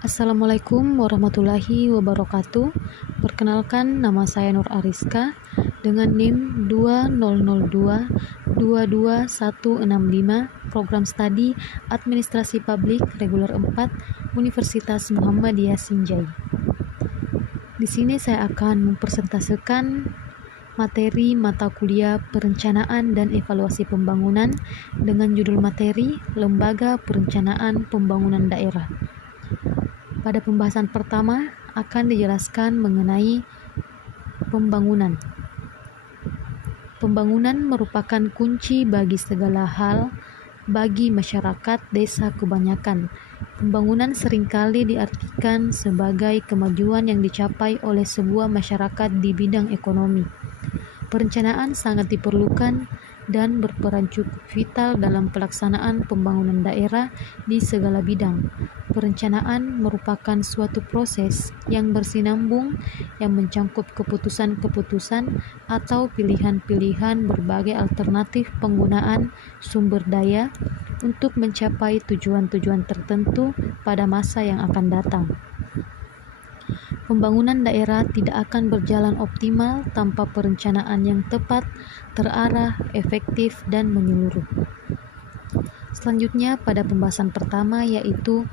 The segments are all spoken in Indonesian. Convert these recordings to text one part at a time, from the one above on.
Assalamualaikum warahmatullahi wabarakatuh. Perkenalkan, nama saya Nur Ariska dengan NIM 200222165, Program Studi Administrasi Publik Reguler 4, Universitas Muhammadiyah Sinjai. Di sini saya akan mempresentasikan materi mata kuliah Perencanaan dan Evaluasi Pembangunan dengan judul materi Lembaga Perencanaan Pembangunan Daerah. Pada pembahasan pertama akan dijelaskan mengenai pembangunan. Pembangunan merupakan kunci bagi segala hal bagi masyarakat desa kebanyakan. Pembangunan seringkali diartikan sebagai kemajuan yang dicapai oleh sebuah masyarakat di bidang ekonomi. Perencanaan sangat diperlukan dan berperan cukup vital dalam pelaksanaan pembangunan daerah di segala bidang. Perencanaan merupakan suatu proses yang bersinambung yang mencangkup keputusan-keputusan atau pilihan-pilihan berbagai alternatif penggunaan sumber daya untuk mencapai tujuan-tujuan tertentu pada masa yang akan datang. Pembangunan daerah tidak akan berjalan optimal tanpa perencanaan yang tepat, terarah, efektif, dan menyeluruh. Selanjutnya pada pembahasan pertama yaitu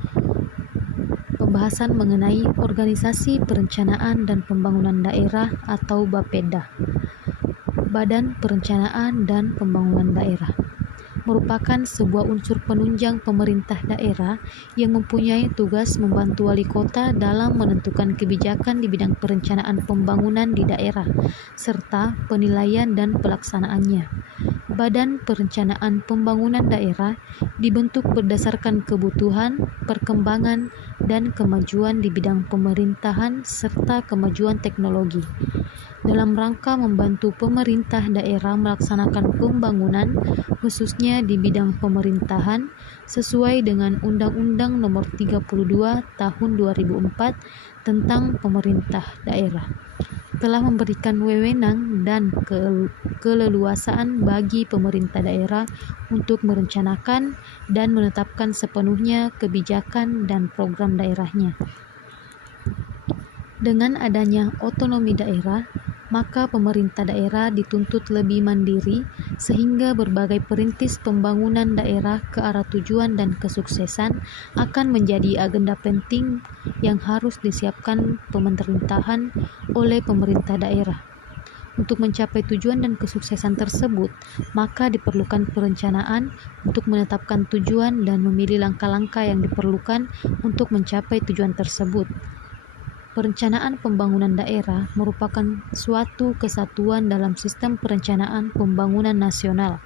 pembahasan mengenai Organisasi Perencanaan dan Pembangunan Daerah atau BAPEDA. Badan Perencanaan dan Pembangunan Daerah merupakan sebuah unsur penunjang pemerintah daerah yang mempunyai tugas membantu wali kota dalam menentukan kebijakan di bidang perencanaan pembangunan di daerah, serta penilaian dan pelaksanaannya. Badan Perencanaan Pembangunan Daerah dibentuk berdasarkan kebutuhan, perkembangan, dan kemajuan di bidang pemerintahan serta kemajuan teknologi. Dalam rangka membantu pemerintah daerah melaksanakan pembangunan, khususnya di bidang pemerintahan, sesuai dengan Undang-Undang Nomor 32 Tahun 2004 tentang Pemerintah Daerah, telah memberikan wewenang dan keleluasaan bagi pemerintah daerah untuk merencanakan dan menetapkan sepenuhnya kebijakan dan program daerahnya. Dengan adanya otonomi daerah, maka pemerintah daerah dituntut lebih mandiri sehingga berbagai perintis pembangunan daerah ke arah tujuan dan kesuksesan akan menjadi agenda penting yang harus disiapkan pemerintahan oleh pemerintah daerah. Untuk mencapai tujuan dan kesuksesan tersebut, maka diperlukan perencanaan untuk menetapkan tujuan dan memilih langkah-langkah yang diperlukan untuk mencapai tujuan tersebut. Perencanaan pembangunan daerah merupakan suatu kesatuan dalam sistem perencanaan pembangunan nasional.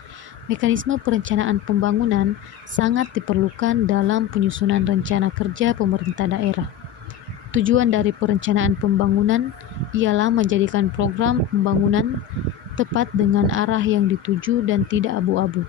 Mekanisme perencanaan pembangunan sangat diperlukan dalam penyusunan rencana kerja pemerintah daerah. Tujuan dari perencanaan pembangunan ialah menjadikan program pembangunan tepat dengan arah yang dituju dan tidak abu-abu.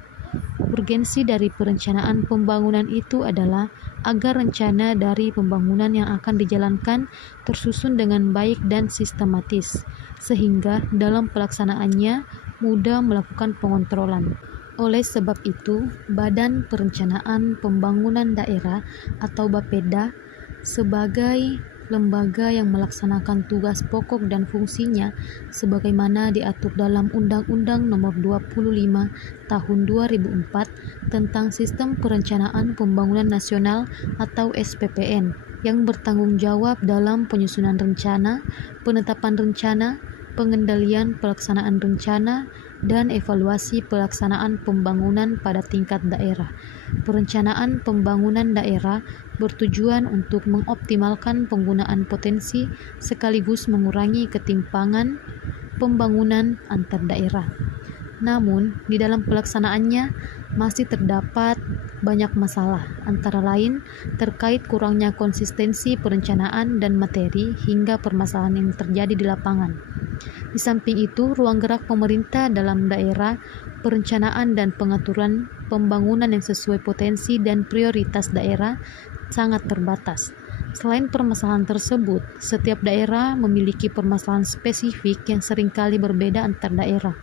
Urgensi dari perencanaan pembangunan itu adalah agar rencana dari pembangunan yang akan dijalankan tersusun dengan baik dan sistematis, sehingga dalam pelaksanaannya mudah melakukan pengontrolan. Oleh sebab itu, Badan Perencanaan Pembangunan Daerah atau BAPEDA sebagai lembaga yang melaksanakan tugas pokok dan fungsinya sebagaimana diatur dalam Undang-Undang Nomor 25 Tahun 2004 tentang Sistem Perencanaan Pembangunan Nasional atau SPPN, yang bertanggung jawab dalam penyusunan rencana, penetapan rencana, pengendalian pelaksanaan rencana, dan evaluasi pelaksanaan pembangunan pada tingkat daerah. Perencanaan pembangunan daerah bertujuan untuk mengoptimalkan penggunaan potensi sekaligus mengurangi ketimpangan pembangunan antar daerah. Namun, di dalam pelaksanaannya masih terdapat banyak masalah, antara lain terkait kurangnya konsistensi perencanaan dan materi hingga permasalahan yang terjadi di lapangan. Di samping itu, ruang gerak pemerintah dalam daerah, perencanaan dan pengaturan pembangunan yang sesuai potensi dan prioritas daerah sangat terbatas. Selain permasalahan tersebut, setiap daerah memiliki permasalahan spesifik yang seringkali berbeda antar daerah.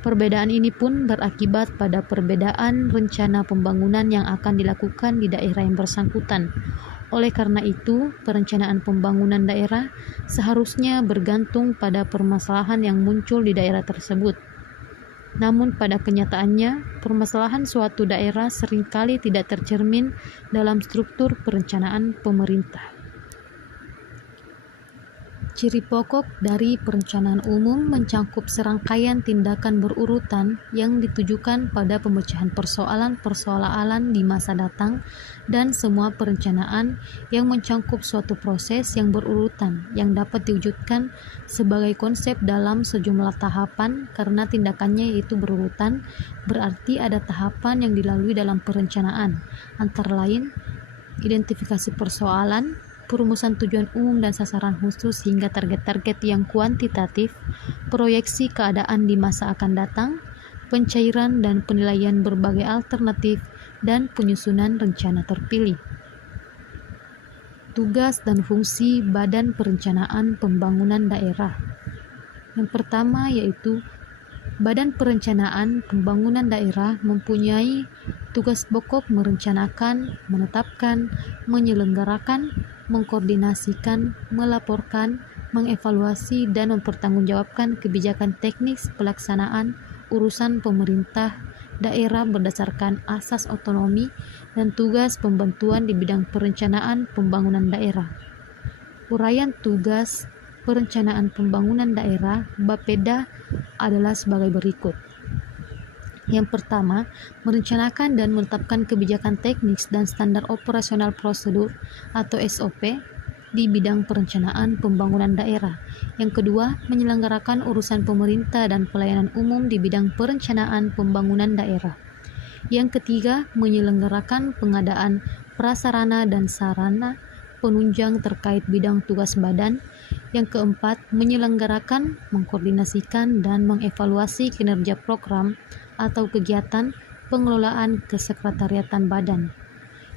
Perbedaan ini pun berakibat pada perbedaan rencana pembangunan yang akan dilakukan di daerah yang bersangkutan. Oleh karena itu, perencanaan pembangunan daerah seharusnya bergantung pada permasalahan yang muncul di daerah tersebut. Namun pada kenyataannya, permasalahan suatu daerah seringkali tidak tercermin dalam struktur perencanaan pemerintah. Ciri pokok dari perencanaan umum mencakup serangkaian tindakan berurutan yang ditujukan pada pemecahan persoalan-persoalan di masa datang, dan semua perencanaan yang mencakup suatu proses yang berurutan yang dapat diwujudkan sebagai konsep dalam sejumlah tahapan. Karena tindakannya yaitu berurutan, berarti ada tahapan yang dilalui dalam perencanaan, antara lain identifikasi persoalan, perumusan tujuan umum dan sasaran khusus hingga target-target yang kuantitatif, proyeksi keadaan di masa akan datang, pencairan dan penilaian berbagai alternatif, dan penyusunan rencana terpilih. Tugas dan fungsi Badan Perencanaan Pembangunan Daerah. Yang pertama yaitu Badan Perencanaan Pembangunan Daerah mempunyai tugas pokok merencanakan, menetapkan, menyelenggarakan, mengkoordinasikan, melaporkan, mengevaluasi, dan mempertanggungjawabkan kebijakan teknis pelaksanaan urusan pemerintah daerah berdasarkan asas otonomi dan tugas pembantuan di bidang perencanaan pembangunan daerah. Uraian tugas perencanaan pembangunan daerah Bapeda adalah sebagai berikut. Yang pertama, merencanakan dan menetapkan kebijakan teknis dan standar operasional prosedur atau SOP di bidang perencanaan pembangunan daerah. Yang kedua, menyelenggarakan urusan pemerintah dan pelayanan umum di bidang perencanaan pembangunan daerah. Yang ketiga, menyelenggarakan pengadaan prasarana dan sarana penunjang terkait bidang tugas badan. Yang keempat, menyelenggarakan, mengkoordinasikan, dan mengevaluasi kinerja program atau kegiatan pengelolaan kesekretariatan badan.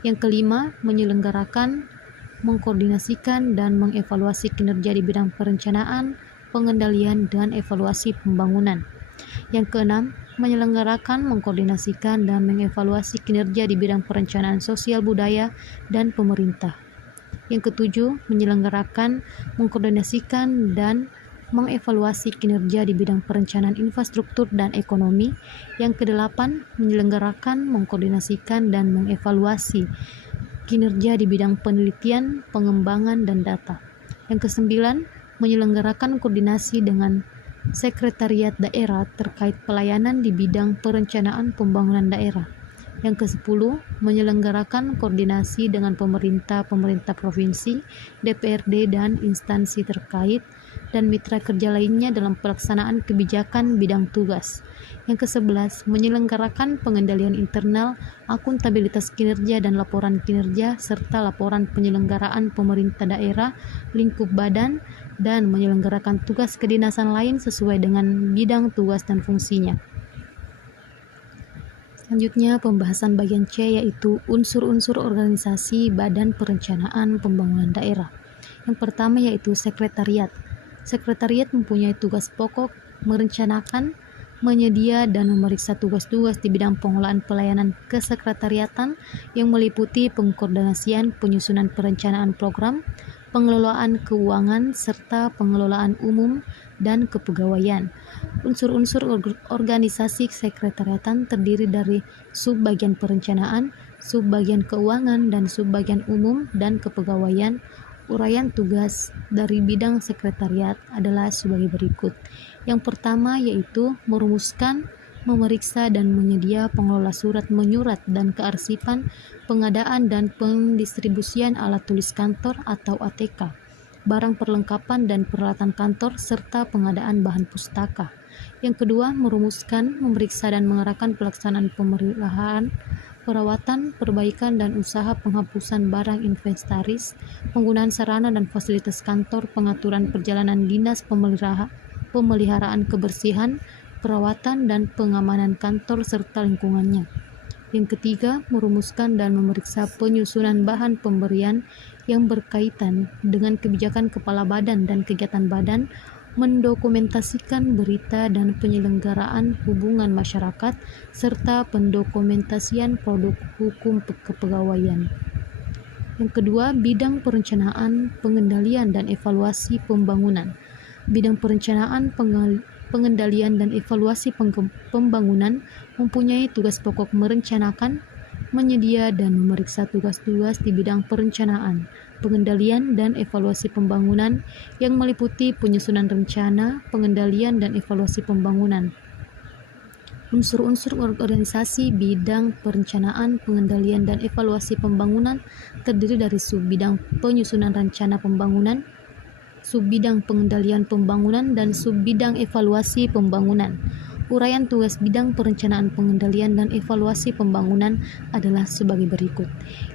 Yang kelima, menyelenggarakan, mengkoordinasikan, dan mengevaluasi kinerja di bidang perencanaan, pengendalian, dan evaluasi pembangunan. Yang keenam, menyelenggarakan, mengkoordinasikan, dan mengevaluasi kinerja di bidang perencanaan sosial budaya dan pemerintah. Yang ketujuh, menyelenggarakan, mengkoordinasikan, dan mengevaluasi kinerja di bidang perencanaan infrastruktur dan ekonomi. Yang kedelapan, menyelenggarakan, mengkoordinasikan, dan mengevaluasi kinerja di bidang penelitian, pengembangan, dan data. Yang kesembilan, menyelenggarakan koordinasi dengan sekretariat daerah terkait pelayanan di bidang perencanaan pembangunan daerah. Yang ke-10, menyelenggarakan koordinasi dengan pemerintah provinsi, DPRD, dan instansi terkait, dan mitra kerja lainnya dalam pelaksanaan kebijakan bidang tugas. Yang ke-11, menyelenggarakan pengendalian internal, akuntabilitas kinerja dan laporan kinerja, serta laporan penyelenggaraan pemerintah daerah, lingkup badan, dan menyelenggarakan tugas kedinasan lain sesuai dengan bidang tugas dan fungsinya. Selanjutnya, pembahasan bagian C yaitu unsur-unsur organisasi Badan Perencanaan Pembangunan Daerah. Yang pertama yaitu sekretariat. Sekretariat mempunyai tugas pokok merencanakan, menyedia, dan memeriksa tugas-tugas di bidang pengelolaan pelayanan kesekretariatan yang meliputi pengkoordinasian penyusunan perencanaan program, pengelolaan keuangan, serta pengelolaan umum dan kepegawaian. Unsur-unsur organisasi sekretariatan terdiri dari subbagian perencanaan, subbagian keuangan, dan subbagian umum dan kepegawaian. Uraian tugas dari bidang sekretariat adalah sebagai berikut. Yang pertama yaitu merumuskan, memeriksa, dan menyedia pengelola surat menyurat dan kearsipan, pengadaan dan pendistribusian alat tulis kantor atau ATK, barang perlengkapan dan peralatan kantor, serta pengadaan bahan pustaka. Yang kedua, merumuskan, memeriksa, dan mengarahkan pelaksanaan pemeliharaan, perawatan, perbaikan, dan usaha penghapusan barang inventaris, penggunaan sarana dan fasilitas kantor, pengaturan perjalanan dinas pemeliharaan kebersihan, perawatan, dan pengamanan kantor serta lingkungannya. Yang ketiga, merumuskan dan memeriksa penyusunan bahan pemberian yang berkaitan dengan kebijakan kepala badan dan kegiatan badan, mendokumentasikan berita dan penyelenggaraan hubungan masyarakat, serta pendokumentasian produk hukum kepegawaian. Yang kedua, bidang perencanaan, pengendalian, dan evaluasi pembangunan. Bidang perencanaan, pengendalian, dan evaluasi pembangunan mempunyai tugas pokok merencanakan, menyedia, dan memeriksa tugas-tugas di bidang perencanaan, pengendalian, dan evaluasi pembangunan yang meliputi penyusunan rencana, pengendalian, dan evaluasi pembangunan. Unsur-unsur organisasi bidang perencanaan, pengendalian, dan evaluasi pembangunan terdiri dari subbidang penyusunan rencana pembangunan, subbidang pengendalian pembangunan, dan subbidang evaluasi pembangunan. Uraian tugas bidang perencanaan, pengendalian, dan evaluasi pembangunan adalah sebagai berikut.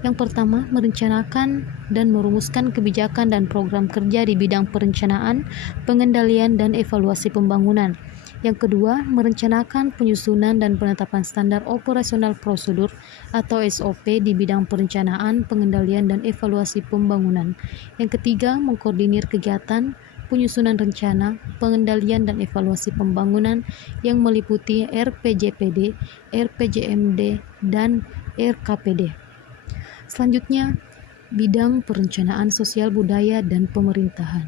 Yang pertama, merencanakan dan merumuskan kebijakan dan program kerja di bidang perencanaan, pengendalian, dan evaluasi pembangunan. Yang kedua, merencanakan penyusunan dan penetapan standar operasional prosedur atau SOP di bidang perencanaan, pengendalian, dan evaluasi pembangunan. Yang ketiga, mengkoordinir kegiatan penyusunan rencana, pengendalian, dan evaluasi pembangunan yang meliputi RPJPD, RPJMD, dan RKPD. Selanjutnya, bidang perencanaan sosial budaya dan pemerintahan.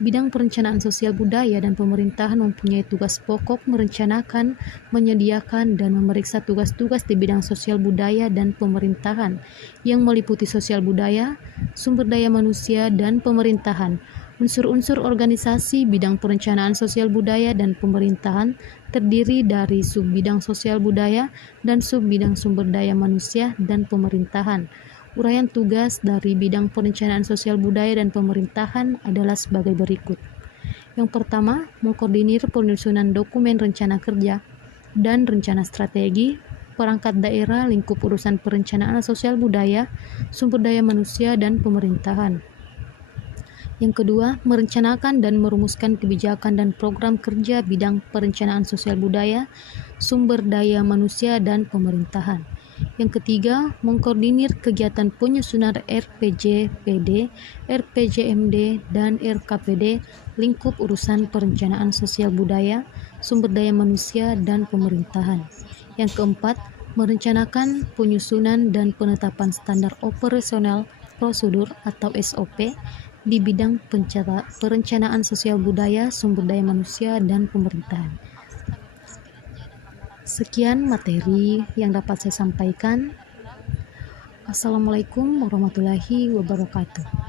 Bidang perencanaan sosial budaya dan pemerintahan mempunyai tugas pokok merencanakan, menyediakan, dan memeriksa tugas-tugas di bidang sosial budaya dan pemerintahan yang meliputi sosial budaya, sumber daya manusia, dan pemerintahan. Unsur-unsur organisasi bidang perencanaan sosial budaya dan pemerintahan terdiri dari subbidang sosial budaya dan subbidang sumber daya manusia dan pemerintahan. Uraian tugas dari bidang perencanaan sosial budaya dan pemerintahan adalah sebagai berikut. Yang pertama, mengkoordinir penyusunan dokumen rencana kerja dan rencana strategi perangkat daerah lingkup urusan perencanaan sosial budaya, sumber daya manusia, dan pemerintahan. Yang kedua, merencanakan dan merumuskan kebijakan dan program kerja bidang perencanaan sosial budaya, sumber daya manusia, dan pemerintahan. Yang ketiga, mengkoordinir kegiatan penyusunan RPJPD, RPJMD, dan RKPD lingkup urusan perencanaan sosial budaya, sumber daya manusia, dan pemerintahan. Yang keempat, merencanakan penyusunan dan penetapan standar operasional prosedur atau SOP di bidang perencanaan sosial budaya, sumber daya manusia, dan pemerintahan. Sekian materi yang dapat saya sampaikan. Assalamualaikum warahmatullahi wabarakatuh.